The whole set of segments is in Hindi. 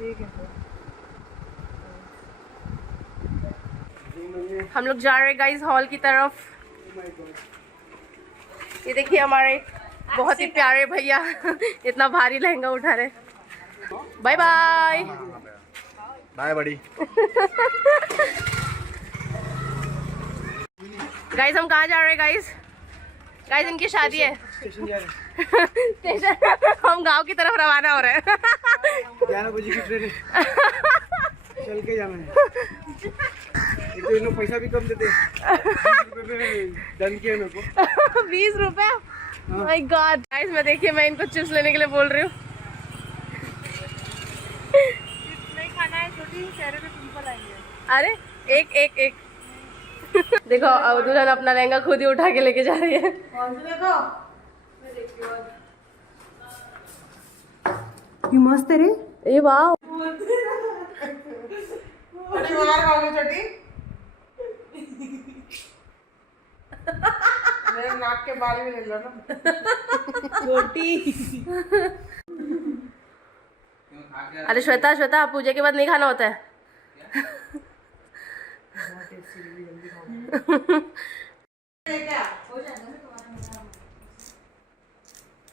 ठीक है। हम लोग जा रहे हैं गाइस हॉल की तरफ। ये देखिए हमारे बहुत ही प्यारे भैया इतना भारी लहंगा उठा रहे। बाय बाय बाय बड़ी। गाइस हम कहाँ जा रहे हैं गाइस? गाइस इनकी शादी है। स्टेशन हम गांव की तरफ रवाना हो रहे हैं। 11 बजे की ट्रेन है, चल के जाना है। एक तो इन लोग पैसा भी कम देते हैं, 20 रुपए में डन किया मेरे को। 20 रुपए? माय गॉड गाइस, मैं देखिए मैं इनको चिप्स लेने के लिए बोल रही हूँ। नहीं खाना है, छोटी चेहरे पे पिंपल आएंगे। अरे एक एक एक देखो अब दुल्हन अपना लहंगा खुद ही उठा के लेके जा रही है। देखो ये मस्त है रे। ये वाह छोटी मेरे नाक के बाल भी ले लो ना। छोटी अरे श्वेता श्वेता पूजा के बाद नहीं खाना होता है।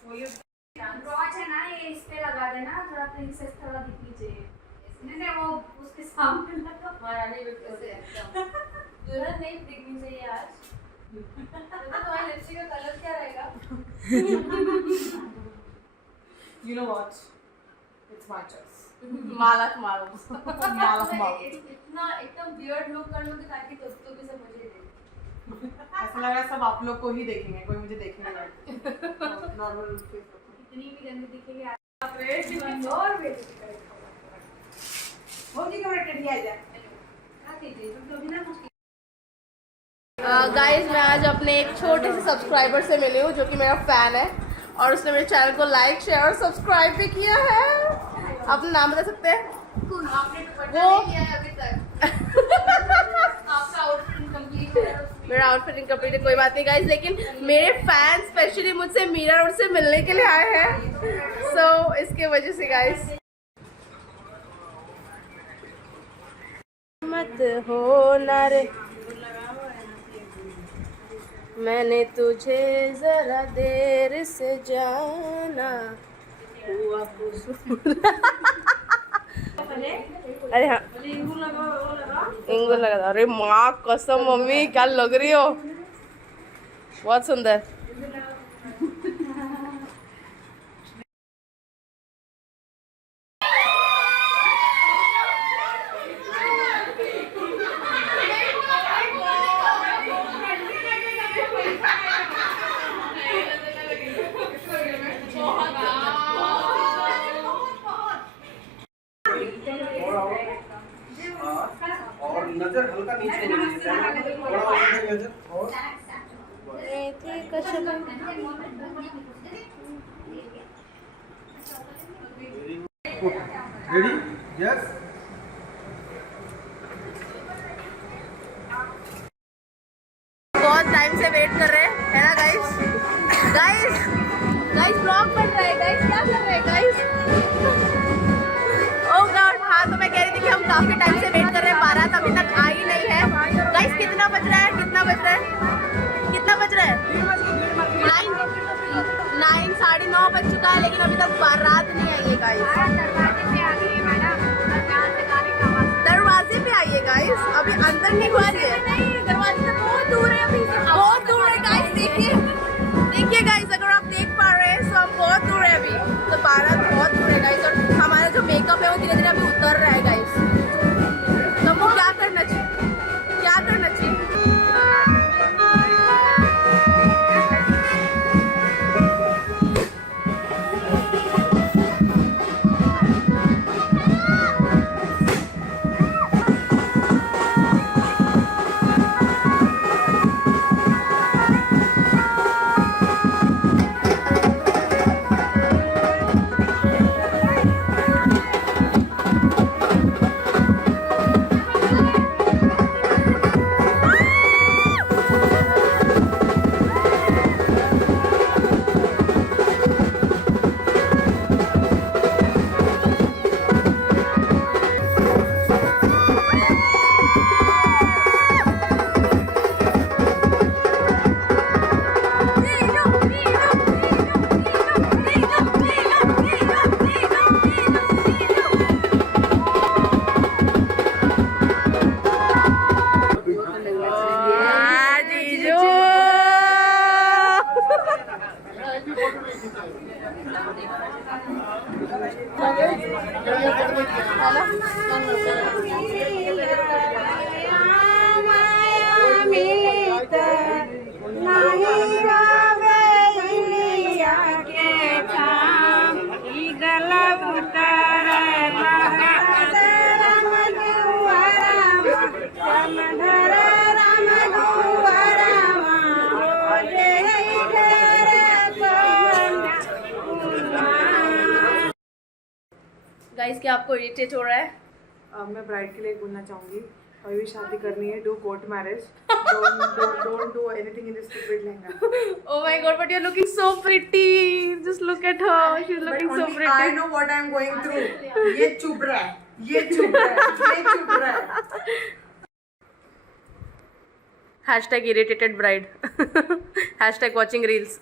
ब्रॉच है ना, ये इस पे लगा देना, थोड़ा प्रिंसेस थोड़ा दिखनी चाहिए। नहीं वो उसके सामने लगा। महारानी दुल्हन नहीं दिखनी चाहिए आज। तुम्हारी लिपस्टिक का कलर क्या रहेगा? You know what? It's my choice. मालक मारो मालक मारो। इतना एकदम वियर्ड लुक कर लोगे ताकि तो भी सब मुझे देखे। ऐसा लग रहा है सब आप लोग को ही देखेंगे, कोई मुझे देखने नहीं। Normal face. इतनी भी गंदी दिखेगी आज। और होगी कमरे टेढ़ी आ जाए। गाइस मैं आज अपने एक छोटे से सब्सक्राइबर से मिली हूँ जो कि मेरा फैन है और उसने मेरे चैनल को लाइक शेयर और सब्सक्राइब भी किया है। अपना नाम बता सकते हैं? आपने दुपट्टा वो- नहीं किया है अभी तक। आपका आउटफिट इनकम्प्लीट है। मेरा आउटफिट इनकम्प्लीट है, कोई बात नहीं गाइस, लेकिन मेरे फैन स्पेशली मुझसे मीरा रोड से मिलने के लिए आए हैं। सो इसके वजह से गाइस मत हो ना रे, मैंने तुझे जरा देर से जाना हुआ अरे हाँ इंगू लगा। अरे माँ कसम मम्मी क्या लग रही हो, बहुत सुंदर। और नजर हल्का नीचे होनी चाहिए, थोड़ा ऊपर नजर। और रेडी? यस। बहुत टाइम से वेट कर रहे हैं, है ना गाइस? गाइस ब्लॉग बन रहा है गाइस, क्या कर रहे हैं गाइस? ओह गॉड, हाँ तो मैं कह रही थी कि हम काफी टाइम से वेट कर रहे हैं, बारात अभी तक आई नहीं है। गाइस कितना बज रहा है? 9:30 बज चुका है लेकिन अभी तक बारात नहीं आई है गाइस। दरवाजे पे आई है गाइस, अभी अंदर नहीं घुसी है। दरवाजे से बहुत दूर है, अभी बहुत दूर है गाइस। देखिए गाइस, अगर आप देख पा रहे हैं तो हम बहुत दूर है अभी, तो बारात बहुत दूर है गाइस। और हमारा जो मेकअप है वो धीरे धीरे अभी उतर रहा है गाइस। तो हमको क्या करना चाहिए? गाइस क्या आपको इरिटेट हो रहा है? मैं ब्राइड के लिए बोलना चाहूँगी, अभी भी शादी करनी है, do court marriage, don't do anything in this stupid lehenga. Oh my god, but you're looking so pretty. Just look at her. She's looking so pretty. I know what I'm going through. ये चुभ रहा है, ये चुभ रहा है, ये चुभ रहा है। Hashtag irritated bride. Hashtag watching reels.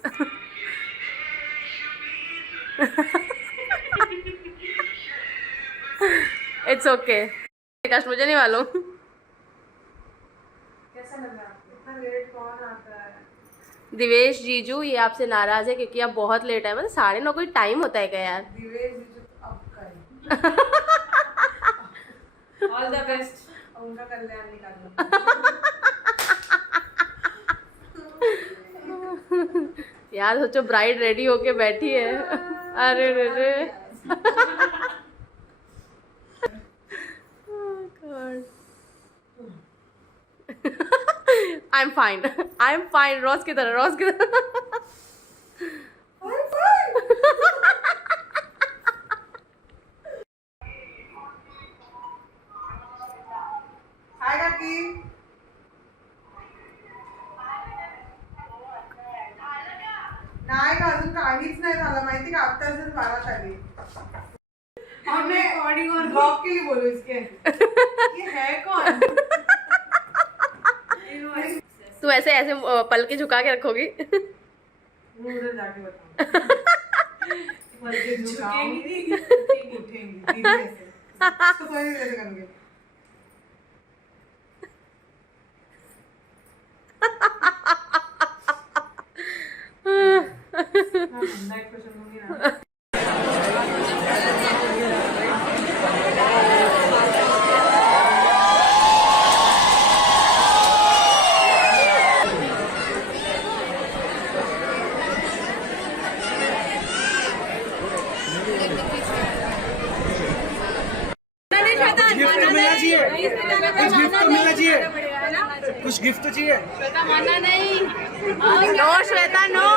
It's okay. विकास मुझे नहीं मालूम। कैसा लग रहा है आपको? इतना लेट कौन आता है? दिवेश जीजू ये आपसे नाराज है क्योंकि आप बहुत लेट है। मतलब 9:30 कोई टाइम होता है क्या यार? दिवेश जी तो अब करें। All the best. उनका कल्याण निकालो। यार सोचो ब्राइड रेडी होके बैठी है। अरे रे रे। I'm fine. I'm fine. रोज की तरह, रोज की तरह। I'm fine. Hi काकी। नाही का अजून काहीच नाही झालं माहिती का, आत्ताच 12 आली। हमने रिकॉर्डिंग और ब्लॉग के लिए बोलो इसके। ये है कौन? तू ऐसे ऐसे पल के झुका के रखोगी? उधर जाके बताओ। पल के झुकाऊंगी, उठेंगी दीदी ऐसे। तो कोई नहीं ऐसे करेंगे। नेक्स्ट क्वेश्चन दूंगी ना। कुछ गिफ्ट तो चाहिए। मानना नहीं। No Shweta no.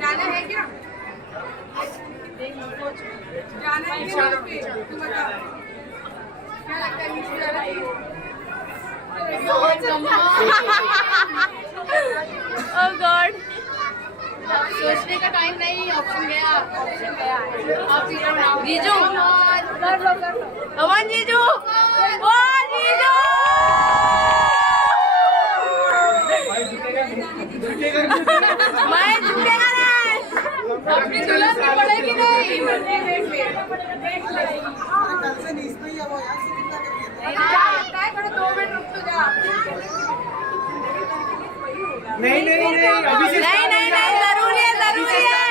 जाना है क्या? जाना है क्या? तू बता। क्या लगता है नीचे जाना है? Oh God. सोचने का टाइम नहीं, ऑप्शन गया, ऑप्शन गया। आप जीजू कर लो। अमन जीजू, ओ जीजू। मैं झुकेगा नहीं। अपनी दुल्हन की पड़ेगी नहीं। थोड़ा 2 मिनट रुक तो जा। नहीं नहीं नहीं अभी से नहीं नहीं नहीं जरूरी है जरूरी है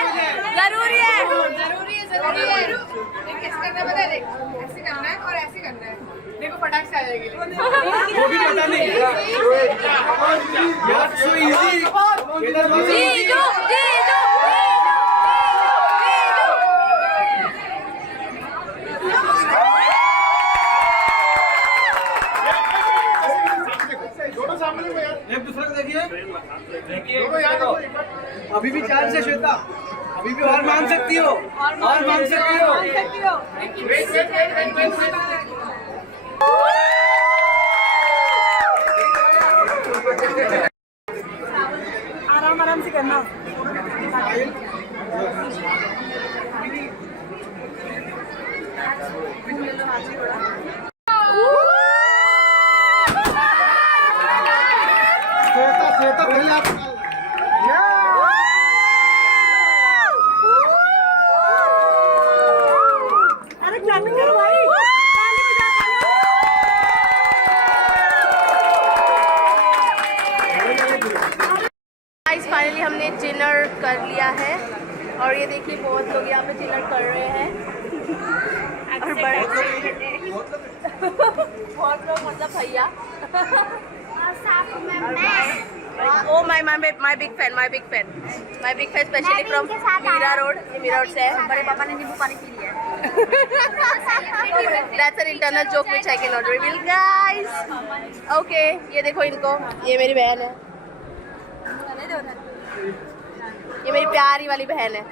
जरूरी है जरूरी है। देख कैसे करना है, बता देख। ऐसे करना है और ऐसे करना है। देखो फटाक से आ जाएगी। वो भी पता नहीं यार। So easy. जीजू जीजू एक दूसरे को देखिए। अभी भी चांस है श्वेता, अभी भी और मांग सकती हो, और मांग सकती हो। आराम आराम से करना। श्वेता भाई आप अरे क्लैपिंग करो भाई। कर लिया है और ये देखिए बहुत लोग यहाँ पे चिल्लर कर रहे हैं और बड़े बहुत लोग मतलब भैया oh my big fan specially from Mira Road. ये मीरा रोड से है। बड़े पापा ने नींबू पानी पी लिया है। That's an internal joke which I cannot reveal, guys. Okay, ये देखो इनको, ये मेरी बहन है, ये मेरी प्यारी वाली बहन है।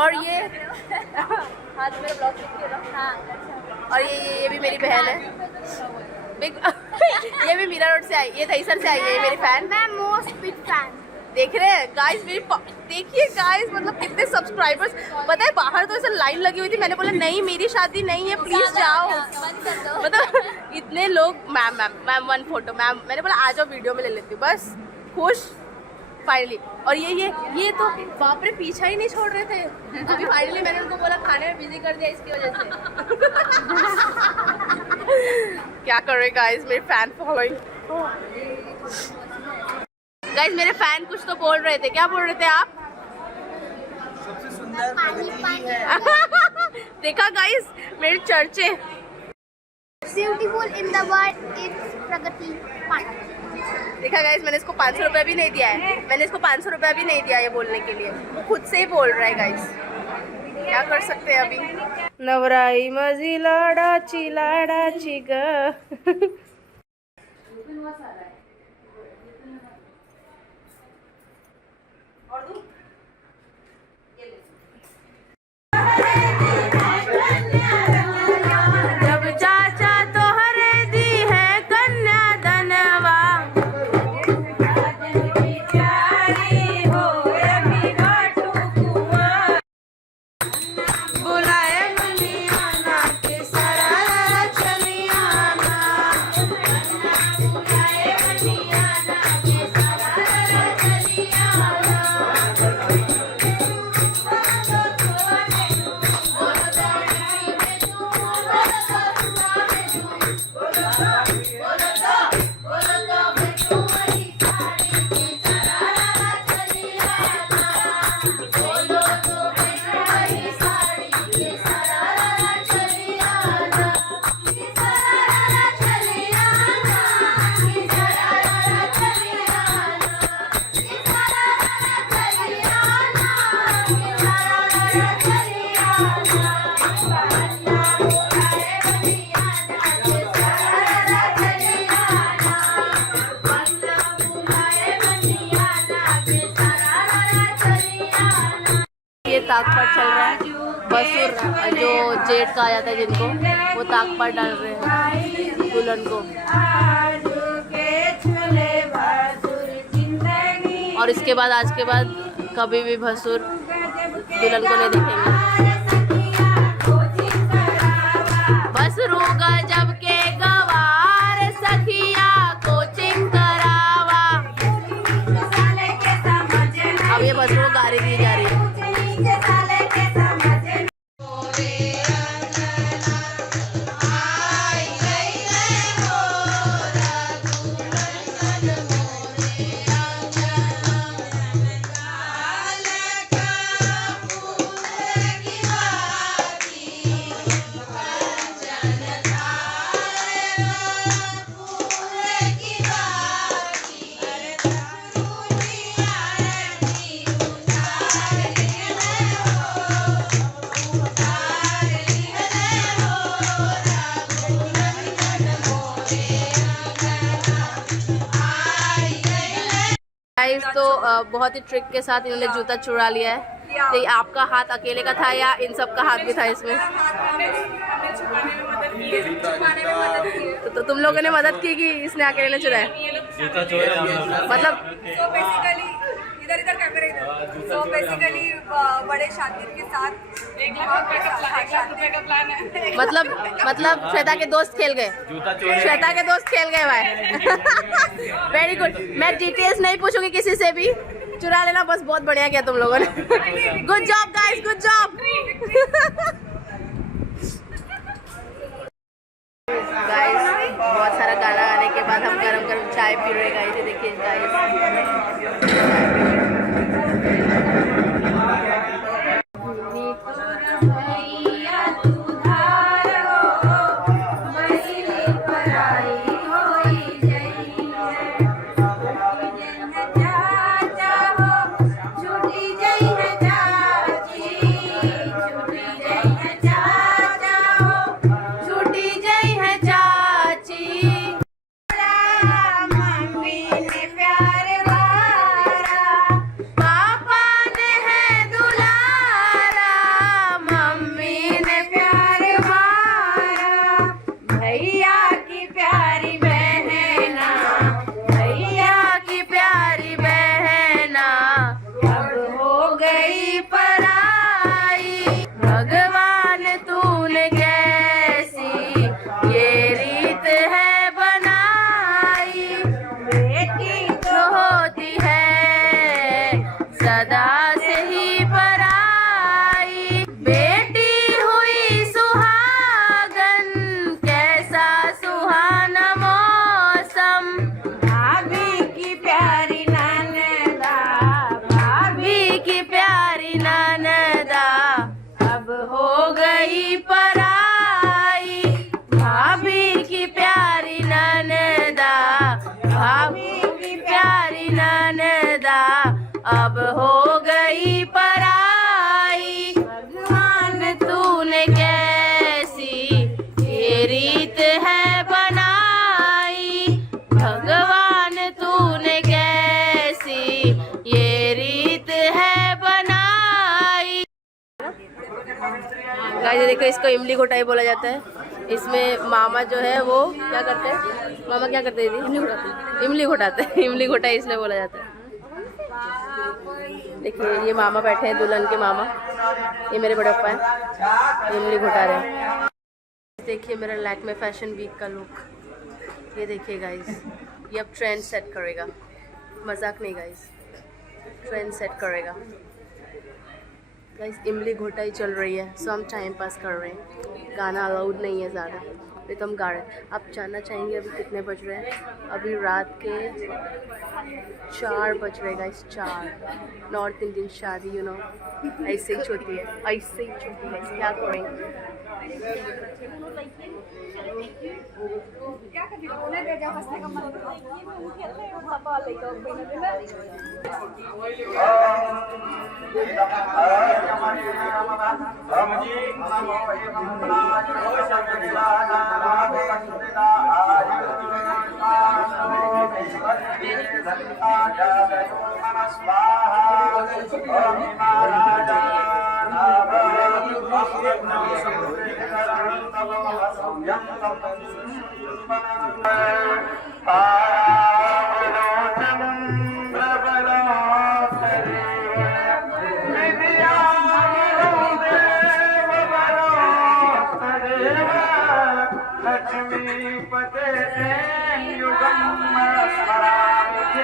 और ये हाथ मेरा ब्लॉग और ये भी मेरी बहन है। ये भी मीरा रोड से आई, ये दहीसर से आई है। ये मेरी फैन, मैं मोस्ट बिग फैन। देख रहे हैं गाइस मेरी, देखिए गाइस मतलब कितने सब्सक्राइबर्स। पता है बाहर तो ऐसा लाइन लगी हुई थी, मैंने बोला नहीं मेरी शादी नहीं है प्लीज जाओ, मतलब इतने लोग। मैम 1 फोटो मैम, मैंने बोला आ जाओ वीडियो में ले लेती हूँ, बस खुश फाइनली। और ये तो बाप रे पीछा ही नहीं छोड़ रहे थे। अभी फाइनली मैंने उनको बोला खाने में बिजी कर दिया इसकी वजह से। क्या कर रहे गाइस मेरे फैन फॉलोइंग। गाइस मेरे फैन कुछ तो बोल रहे थे, क्या बोल रहे थे आप? सबसे सुंदर देखा गाइस मेरे चर्चे। Beautiful in the world is Pragati Pandey. देखा गाइस मैंने इसको 500 रुपया भी नहीं दिया है, मैंने इसको 500 रुपया भी नहीं दिया ये बोलने के लिए, वो खुद से ही बोल रहा है गाइस। क्या कर सकते हैं अभी। नवराई मजी लाडाची ग। जब चाचा तोहरे दी है कन्या धनवा, बुलाए मनियाना के सारा चलियाना, बुलाए मनियाना के सारा चलियाना। ताक पाट चल रहा है, बसुर जो जेठ कहा जाता है जिनको, वो ताक पाट डाल रहे हैं दुल्हन को। और इसके बाद आज के बाद कभी भी भसुर दुल्हन को नहीं देखेंगे। बसरू गजब के गवार सखिया कोचिंग करावा। अब ये बसरू को गाड़ी दी जा रही है। तो बहुत ही ट्रिक के साथ इन्होंने जूता चुरा लिया है। तो ये आपका हाथ अकेले का था या इन सब का हाथ भी था इसमें? तो तुम लोगों ने मदद की कि इसने अकेले ने चुराया? मतलब इधर क्या करे तो बेसिकली बड़े शातिर के साथ ₹1 लाख का प्लान है। मतलब श्वेता के दोस्त खेल गए, श्वेता के दोस्त खेल गए भाई। Very good. मैं डिटेल्स नहीं पूछूंगी किसी से भी, चुरा लेना बस। बहुत बढ़िया किया तुम लोगों ने। Good job guys, good job. Guys बहुत सारा गाना गाने के बाद हम गरम गरम चाय पी रहे गाइस, ये देखिए गाइस। अब हो गई पराई, भगवान तूने कैसी ये रीत है बनाई, भगवान तूने कैसी ये रीत है बनाई। गाइस देखो, इसको इमली घोटाई बोला जाता है। इसमें मामा जो है वो क्या करते हैं, मामा क्या करते हैं दीदी? इमली घोटाते हैं। इमली घोटाई इसलिए बोला जाता है। देखिए ये मामा बैठे हैं, दुल्हन के मामा, ये मेरे बड़े पापा हैं, इमली घोटा रहे हैं। देखिए मेरा लैक्मे फैशन वीक का लुक, ये देखिए गाइस, ये अब ट्रेंड सेट करेगा, मजाक नहीं गाइस, ट्रेंड सेट करेगा गाइस। इमली घोटाई चल रही है, सो हम टाइम पास कर रहे हैं, गाना अलाउड नहीं है ज़्यादा, ये तो हम गा रहे हैं। आप जानना चाहेंगे अभी कितने बज रहे हैं? अभी रात के 4 बज रहे गाइस, 4। नॉर्थ इंडियन शादी यू नो ऐसे ही होती है, ऐसे ही होती है, क्या करेंगे।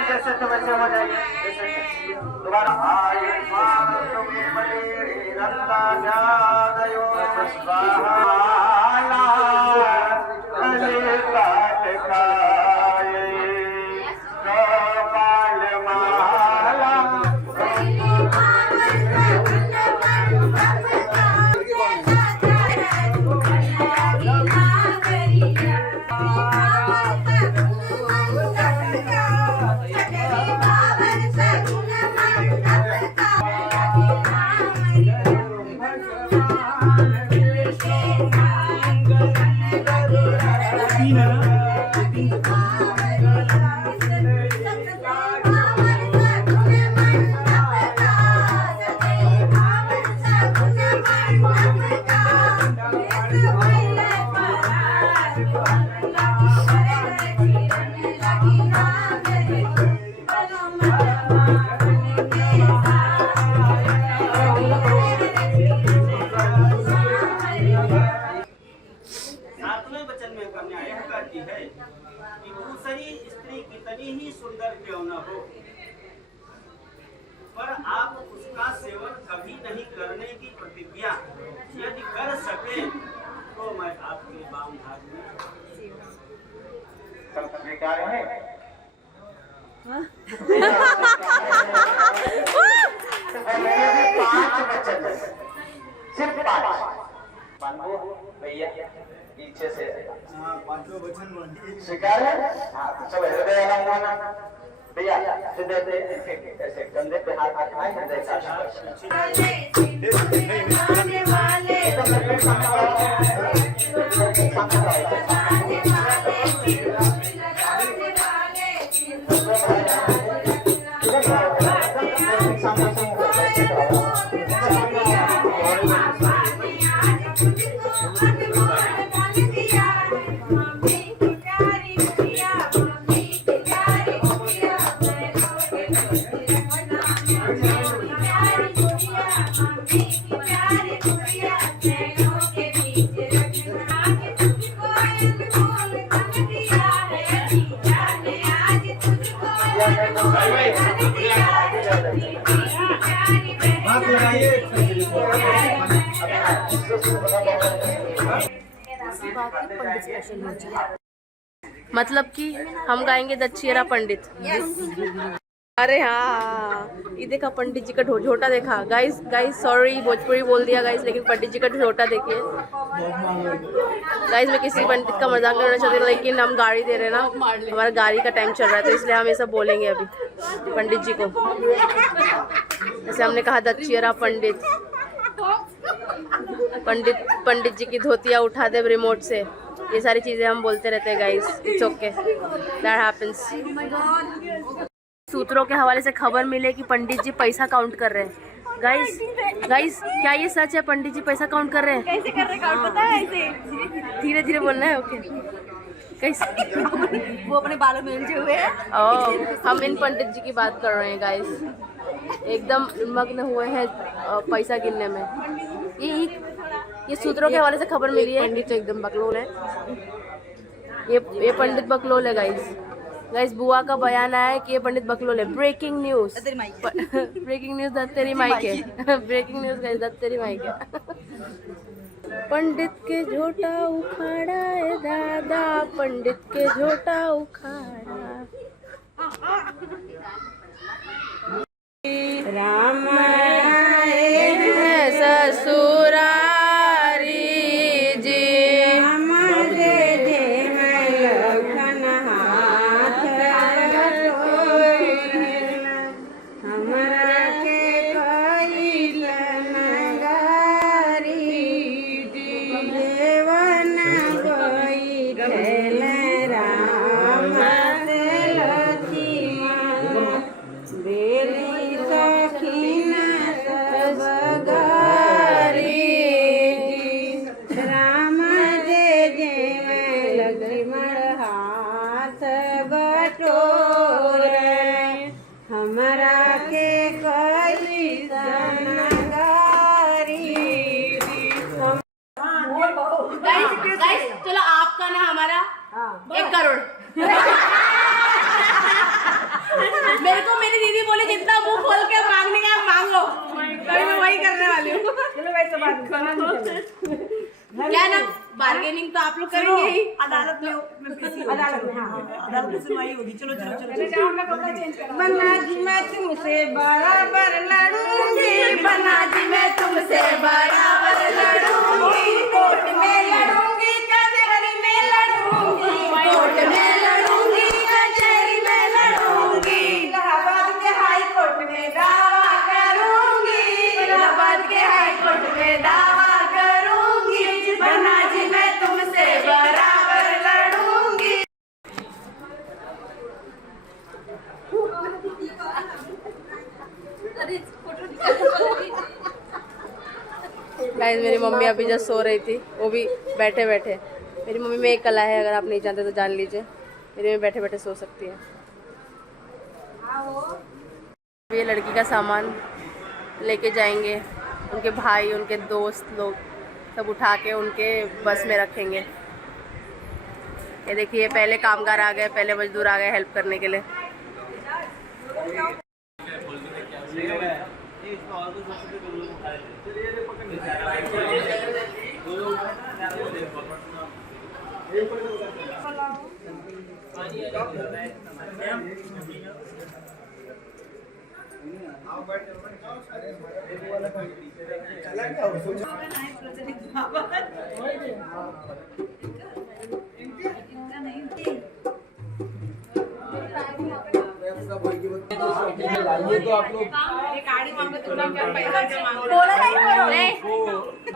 जैसे तो वैसे हो जाएगी दोबारा। ही सुंदर क्यों न हो, पर आप उसका सेवन कभी नहीं करने की प्रतिज्ञा यदि कर सके तो मैं आपके वाम भाग में स्वीकार है। सिर्फ 5 भैया पीछे से हाँ, 5वां वचन बोलिए। स्वीकार है। हाँ तो चलो हृदय लगाना भैया, हृदय पे ऐसे कंधे पे हाथ रखना है, हृदय का हाथ लगाइए। मतलब कि हम गाएंगे दच्छियरा पंडित। अरे हाँ, ये देखा पंडित जी का झोटा देखा। गाइस सॉरी भोजपुरी बोल दिया गाइस, लेकिन पंडित जी का झोटा देखिए गाइस। मैं किसी पंडित का मजाक नहीं करना चाहती, लेकिन हम गाड़ी दे रहे हैं ना, हमारा गाड़ी का टाइम चल रहा है, तो इसलिए हम ये सब बोलेंगे अभी पंडित जी को। जैसे हमने कहा दच्छियरा पंडित, पंडित जी की धोतिया उठा दे रिमोट से, ये सारी चीजें हम बोलते रहते हैं guys. It's okay, that happens. सूत्रों के हवाले से खबर मिले कि पंडित जी पैसा काउंट कर रहे हैं। गाइस क्या ये सच है? पंडित जी पैसा काउंट कर रहे हैं? कैसे कर रहे काउंट पता है? ऐसे धीरे धीरे बोलना है। ओके गाइस, वो अपने बालों में उलझे हुए हैं। हम इन पंडित जी की बात कर रहे हैं गाइस, एकदम मग्न हुए हैं पैसा गिनने में। ये सूत्रों के हवाले से खबर मिली है। पंडित तो एकदम बकलोल है, ये पंडित बकलोल है गाइस। बुआ का बयान आया है कि ये पंडित बकलोल है। ब्रेकिंग न्यूज, ब्रेकिंग न्यूज दत्त तेरी माई के। ब्रेकिंग न्यूज गाइस, दत्त तेरी माई के। पंडित के झोटा उखाड़ा है दादा, पंडित के झोटा उखाड़ा। राम ससुरारी जी, चलो आपका ना हमारा 1 करोड़। मेरे को मेरी दीदी बोले जितना मुंह खोल के मांगने का मांग लो, तभी मैं वही करने वाली हूँ। चलो वैसे बात क्या ना, बार्गेनिंग तो आप लोग करेंगे ही। अदालत में सुनवाई होगी। चलो बना जी मैं तुमसे बराबर लड़ूंगी, बना जी मैं तुमसे बराबर लड़ूंगी, कोर्ट में लड़ूंगी, कचहरी में लड़ूंगी, कोर्ट में लड़ूंगी, कचहरी में लड़ूंगी, इलाहाबाद के हाई कोर्ट में दावा करूंगी, इलाहाबाद के हाई कोर्ट में दावा करूंगी, बना जी मैं तुमसे बराबर लड़ूंगी। गाइस मेरी मम्मी अभी जस्ट सो रही थी, वो भी बैठे बैठे। मेरी मम्मी में एक कला है, अगर आप नहीं जानते तो जान लीजिए, मेरी मम्मी बैठे बैठे सो सकती है। ये लड़की का सामान लेके जाएंगे, उनके भाई उनके दोस्त लोग सब उठा के उनके बस में रखेंगे। ये देखिए पहले कामगार आ गए, पहले मजदूर आ गए हेल्प करने के लिए।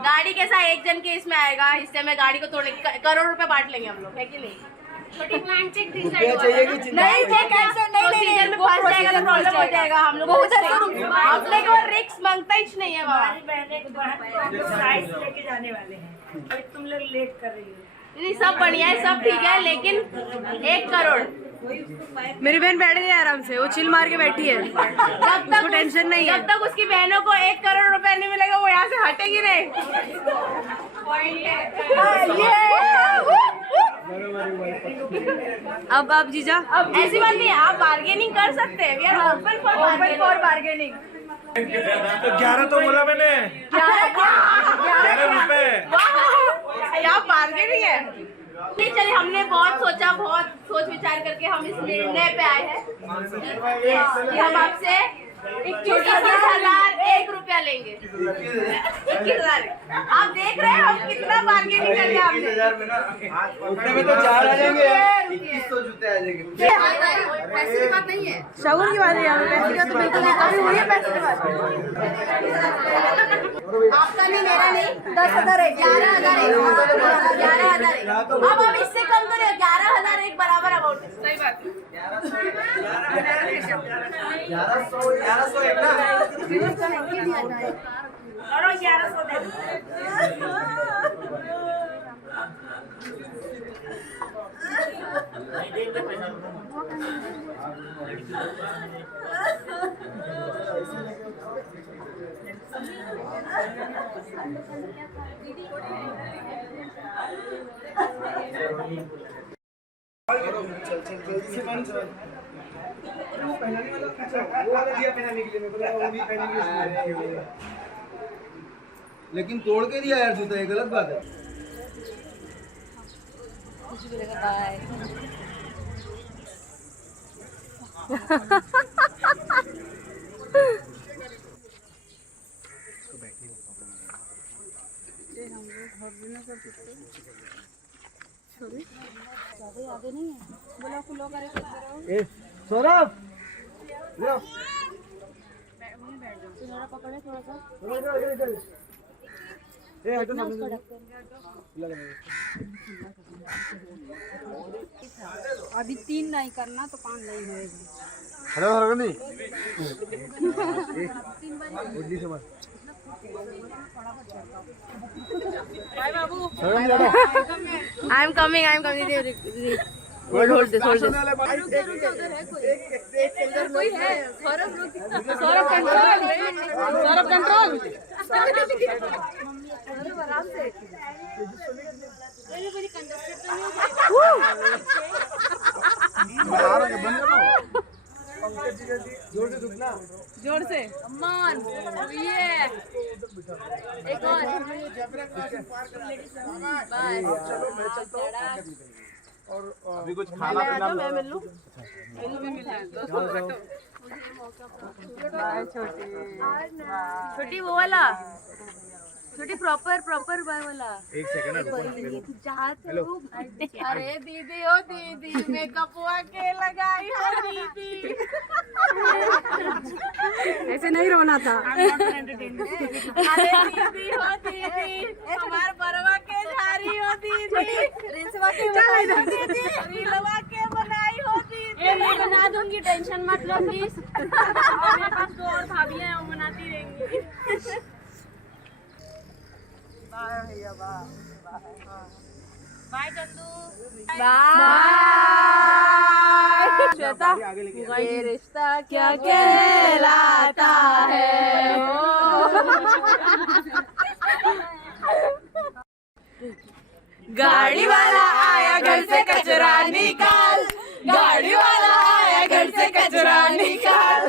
गाड़ी कैसा एक जन के इसमें आएगा, हिस्से में गाड़ी को तोड़ने करोड़ रुपए बांट लेंगे हम लोग, है कि नहीं? छोटी प्लान चेक रुपया चाहिए कि चिंता? नहीं कैसे नहीं फंस जाएगा तो प्रॉब्लम हो जाएगा हम लोग को। अपने को रिस्क मांगता ही नहीं है बाबा। लेके जाने वाले हैं, तुम लोग लेट कर रही हो। नहीं सब बढ़िया है, सब ठीक है, लेकिन 1 करोड़। मेरी बहन बैठ गई आराम से, वो चिल मार के बैठी है, जब तक टेंशन नहीं है। जब तक उसकी बहनों को 1 करोड़ रुपए नहीं मिलेगा वो यहाँ से हटेगी नहीं। अब आप जीजा अब ऐसी बात नहीं है, आप बार्गेनिंग कर सकते हैं। We are open for bargaining. 11 तो बोला मैंने, 11 रुपए। यहाँ बार्गेनिंग है। नहीं चलिए, हमने बहुत सोचा, बहुत सोच विचार करके हम इस निर्णय पे आए हैं कि हम आपसे 21,001 रुपया लेंगे। 21,000। आप देख रहे हैं हम कितना बार्गेनिंग करके आपने। उतने में तो 4 आ जाएंगे, 2100 जूते आ जाएंगे। पैसे की बात नहीं है, शगुन की बात है, यहाँ पे पैसे का तो बिल्कुल नहीं, कभी हुई है पैसे की बात। आपका नहीं, मेरा नहीं। 10,000 है, 11,000 है, 11,000 है। अब आप इससे कम करें, 11,001 बराबर अमाउंट। सही बात। 1100 एक ना। और 1100 दे दो। लेकिन तोड़ के दिया यार जूता, ये गलत बात है। सौरभ अभी 3 नहीं करना तो 5 नहीं होएगा। हेलो हरगनी उडली से मत बाय बाबू। I am coming. Hold this. कोई है? सौरभ कंट्रोल। आराम से। जोर से दुखना, जोर से। अम्मान ये एक और। और अभी कुछ खाना पीना मैं मिल लूं। छोटी वो वाला, छोटी प्रॉपर बाय वाला। एक सेकंड। अरे दीदी हो दीदी, मेकअप के लगाई हो दीदी। ऐसे नहीं रोना था। अरे दीदी हो दीदी, हमार बरवा के झारी हो दीदी, रिंसवा के बनाई हो दीदी, रीलवा के बनाई हो दीदी। मैं बना दूंगी, टेंशन मत लो प्लीज। मेरे पास 2 और भाभी हैं, वो बनाती रहेंगी। बाय भैया, बाय चंदू, बाय श्वेता। ये रिश्ता क्या कहलाता है? गाड़ी वाला आया घर से कचरा निकाल, गाड़ी वाला आया घर से कचरा निकाल।